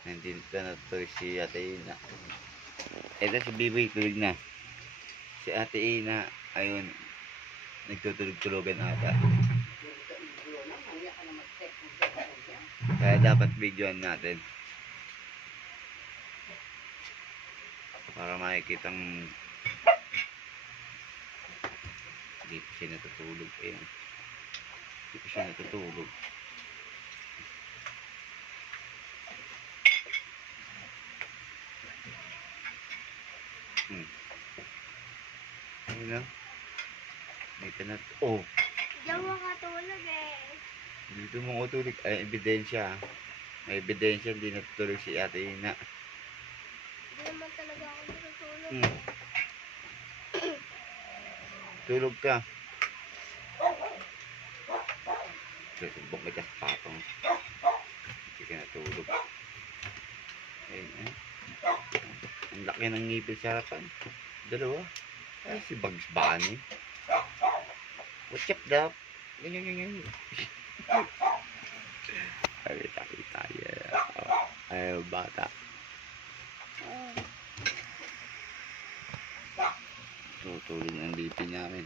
Hindi ka natulog si Ate Ina. Ito si Biboy, tulog na. Si Ate Ina, ayun, nagtutulog-tulogan ata. Kaya dapat videoan natin. Para makikitang hindi pa siya natutulog. Ayun. Hindi pa siya natutulog. Ayun na. Dito na. Oh! Diyan mo katulog eh. Dito mo matulog. Ay, ebidensya. May ebidensya, hindi natutulog si Ate Ina. Hindi naman talaga ako natutulog. Tulog ka. Susumbong kita sa papa mo. Hindi ka natulog. Ayun, eh. Ang laki ng ngipin sa harapan. Dalawa. Ay, si Bugs Bunny. What's up, Dap? Ganyan. Ay, takita. Yeah. Ay, bata. Tutulog ng lipin namin.